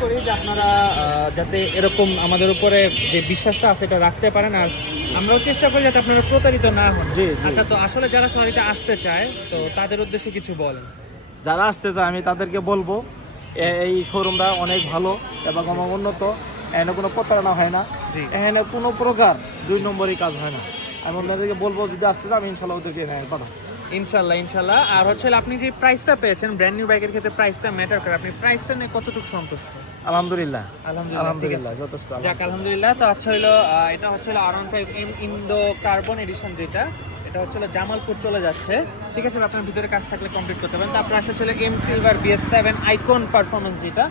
করি যে আপনারা যাতে এরকম আমাদের উপরে যে বিশ্বাসটা আছে এটা রাখতে পারেন আর আমরাও চেষ্টা করি যাতে আপনারা প্রতারিত না হন। আচ্ছা তো আসলে যারা সরিতে আসতে চায় তো তাদের উদ্দেশ্যে কিছু বলেন। যারা আসতে চায় আমি তাদেরকে বলব এ- এই শোরুমটা অনেক ভালো এবং আমার উন্নত। এখানে কোনো প্রতারণা হয় না। জি। এখানে কোনো প্রকার দুই নম্বরই কাজ হয় না। আমি ওনাদেরকে বলব যদি আসতে চায় আমি ইনশাল্লাহ ওদেরকে এখানে পাঠাবো ইনশাল্লাহ ইনশাল্লাহ। আর হচ্ছে আপনি যে প্রাইসটা পেয়েছেন ব্র্যান্ড নিউ বাইকের ক্ষেত্রে প্রাইসটা ম্যাটার করে। আপনি প্রাইসটা নিয়ে কতটুকু সন্তুষ্ট? আলহামদুলিল্লাহ। আলহামদুলিল্লাহ যথেষ্ট যাক আলহামদুলিল্লাহ। তো আচ্ছা হলো এটা হচ্ছে R one five M Indo carbon edition যেটা। এটা হচ্ছে জামালপুর চলে যাচ্ছে। ঠিক আছে আপনার ভিতরে কাজ থাকলে কমপ্লিট করতে পারেন। তারপর আসলে হচ্ছে M silver BS seven icon performance যেটা।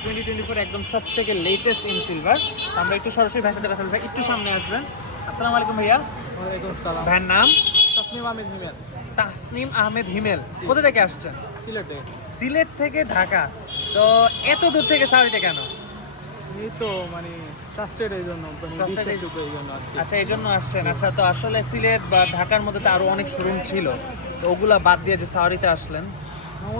টোয়েন্টি টোয়েন্টি ফোর একদম সব থেকে লেটেস্ট ইন সিলভার আমরা একটু সরাসরি ভাষাতে কথা বলব। একটু সামনে আসবেন। আসসালামু আলাইকুম ভাইয়া। ওয়ালাইকুম সালাম। ভাইয়ের নাম? তাসনিম আহমেদ হিমেল। তাসনিম আহমেদ হিমেল। কোথা থেকে আসছেন? সিলেটে। সিলেট থেকে ঢাকা। তো এত দূর থেকে সাউদিতে কেন? এই তো মানে ট্রাস্টেড এই জন্য মানে আচ্ছা এই জন্য আসছেন। আচ্ছা তো আসলে সিলেট বা ঢাকার মধ্যে তো আরও অনেক শোরুম ছিল। তো ওগুলা বাদ দিয়ে যে সাউরিতে আসলেন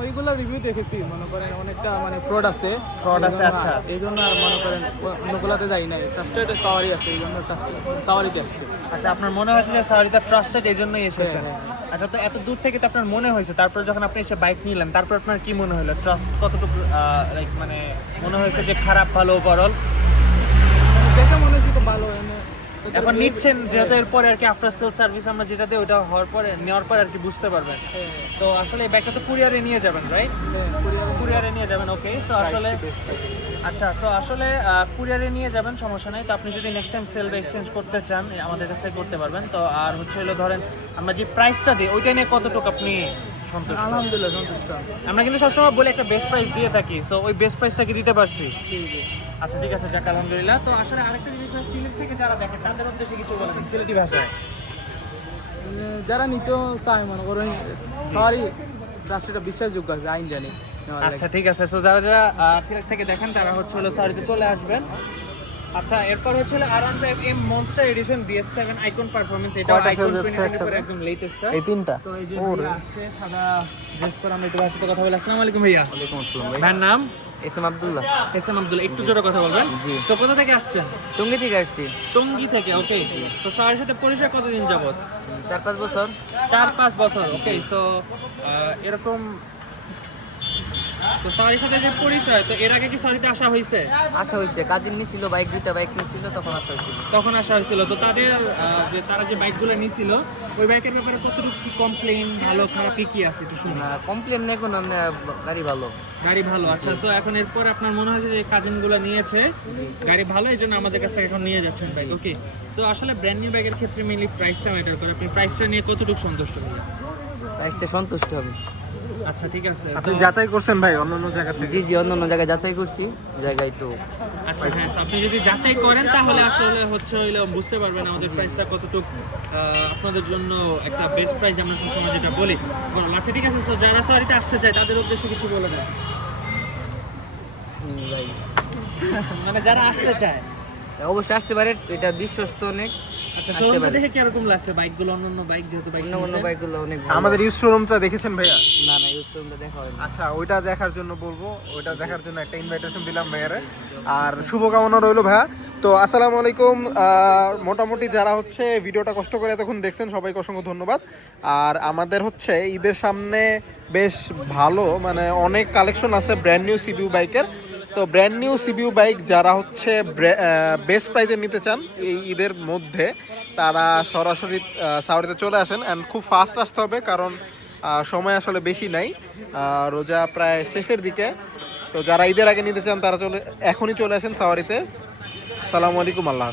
ওইগুলো রিভিউ দেখেছি মনে করেন অনেকটা মানে ফ্রড আছে। Fraud আছে, আচ্ছা। এই জন্য আর মনে করেন অন্যগুলাতে যাই নাই। ট্রাস্টেড সাওয়ারি আছে এই জন্য ট্রাস্টেড সাওয়ারিতে আসছে। আচ্ছা আপনার মনে হচ্ছে যে সাউরিতে ট্রাস্টেড এই জন্যই এসেছেন হ্যাঁ, হ্যাঁ। আচ্ছা তো এত দূর থেকে তো আপনার মনে হয়েছে তারপর যখন আপনি এসে বাইক নিলেন তারপর আপনার কি মনে হলো? ট্রাস্ট কতটুকু লাইক মানে মনে হয়েছে যে খারাপ ভালো ওভারঅল দেখে মনে হচ্ছে তো ভালো এনে এখন নিচ্ছেন যেহেতু এরপরে আর কি আফটার সেল সার্ভিস আমরা যেটা দিই ওটা হওয়ার পরে নেওয়ার পরে আর কি বুঝতে পারবেন। তো আসলে এই ব্যাগটা তো কুরিয়ারে নিয়ে যাবেন রাইট কুরিয়ারে নিয়ে যাবেন ওকে সো আসলে আচ্ছা সো আসলে কুরিয়ারে নিয়ে যাবেন সমস্যা নাই। তো আপনি যদি নেক্সট টাইম সেল বা এক্সচেঞ্জ করতে চান আমাদের কাছে করতে পারবেন। তো আর হচ্ছে হলো ধরেন আমরা যে প্রাইসটা দিই ওইটা নিয়ে কতটুকু আপনি সন্তুষ্ট? আলহামদুলিল্লাহ সন্তুষ্ট। আমরা কিন্তু সবসময় বলে একটা বেস্ট প্রাইস দিয়ে থাকি। সো ওই বেস্ট প্রাইসটা কি দিতে পারছি? আচ্ছা ঠিক আছে যাক আলহামদুলিল্লাহ। তো আসলে আরেকটা জিনিস সিলেট থেকে যারা দেখে তাদের উদ্দেশ্যে কিছু বলেন সিলেটি ভাষায়। যারা নিতেও চায় মনে করেন সরি রাষ্ট্রটা বিশ্বাসযোগ্য আছে আইন জানি। আচ্ছা ঠিক আছে। সো যারা যারা সিলেট থেকে দেখেন তারা হচ্ছে হলো সরিতে চলে আসবেন। আচ্ছা এরপর হচ্ছে হলো R five M monster edition BS seven icon performance এটা আইকন একসাথে? একদম লেটেস্ট এই তিনটা? তো এই যে আসছে সাদা ড্রেস পরে আমরা একটু ভাইয়ের সাথে কথা বলি। আসসালামু আলাইকুম ভাইয়া। ওয়ালাইকুম আসসালাম ভাই ভাইয়ের নাম? S M Abdullah. S M Abdul একটু জোরে কথা বলবেন? জি। সো কোথা থেকে আসছেন? টঙ্গি থেকে আসছি। টঙ্গী থেকে ওকে তো স্যারের সাথে পরিচয় কতদিন যাবত? চার পাঁচ বছর। চার পাঁচ বছর ওকে সো এরকম তো সাথে যে পরিচয় তো এর আগে কি সরিতে আসা হয়েছে? আসা হয়েছে। কাজিন নিছিল বাইক দুইটা বাইক নিছিল তখন আসা হয়েছিল। তখন আসা হয়েছিল। তো তাদের যে তারা যে বাইকগুলো নিছিল ওই বাইকের ব্যাপারে কতটুকু কি কমপ্লেন ভালো খারাপ কি আছে একটু শুনুন। না কমপ্লেন নেই কোনো গাড়ি ভালো। গাড়ি ভালো আচ্ছা। সো এখন এরপর আপনার মনে হয়েছে যে কাজিনগুলো নিয়েছে গাড়ি ভালো এই জন্য আমাদের কাছে এখন নিয়ে যাচ্ছেন বাইক ওকে সো আসলে ব্র্যান্ড নিউ বাইকের ক্ষেত্রে মেনলি প্রাইসটা ম্যাটার করে। আপনি প্রাইসটা নিয়ে কতটুকু সন্তুষ্ট? হবেন প্রাইসটা সন্তুষ্ট হবে। আচ্ছা ঠিক আছে আপনি যাচাই করছেন ভাই অন্য অন্য জায়গা থেকে? জি জি অন্য অন্য জায়গায় যাচাই করছি জায়গায় একটু আচ্ছা হ্যাঁ আপনি যদি যাচাই করেন তাহলে আসলে হচ্ছে হইলে বুঝতে পারবেন আমাদের প্রাইসটা কতটুকু আপনাদের জন্য একটা বেস্ট প্রাইস আমরা সবসময় যেটা বলি। আচ্ছা ঠিক আছে so যারা সারিতে আসতে চায় তাদের উদ্দেশ্যে কিছু বলে দেন। হুম, ভাই। মানে যারা আসতে চায়। অবশ্যই আসতে পারে এটা বিশ্বস্ত অনেক। আচ্ছা। আমাদের ইউজ শোরুমটা দেখেছেন ভাইয়া? না না ইউজ করতে দেখা হয় আচ্ছা ওইটা দেখার জন্য বলব। ওইটা দেখার জন্য একটা ইনভাইটেশন দিলাম ভাইয়ারে। আর শুভকামনা রইল ভাইয়া। তো আসসালামু আলাইকুম। আহ, মোটামুটি যারা হচ্ছে ভিডিওটা কষ্ট করে এতক্ষণ দেখছেন সবাইকে অসংখ্য ধন্যবাদ। আর আমাদের হচ্ছে ঈদের সামনে বেশ ভালো মানে অনেক কালেকশন আছে ব্র্যান্ড নিউ সিবিউ বাইকের। তো ব্র্যান্ড নিউ সিবিউ বাইক যারা হচ্ছে বেস্ট প্রাইজে নিতে চান, এই ঈদের মধ্যে তারা সরাসরি সাউরিতে চলে আসেন অ্যান্ড খুব ফাস্ট আসতে হবে কারণ সময় আসলে বেশি নাই। রোজা প্রায় শেষের দিকে। তো যারা ঈদের আগে নিতে চান তারা চলে, এখনই চলে আসেন সাওয়ারিতে সালামু আলাইকুম, আল্লাহ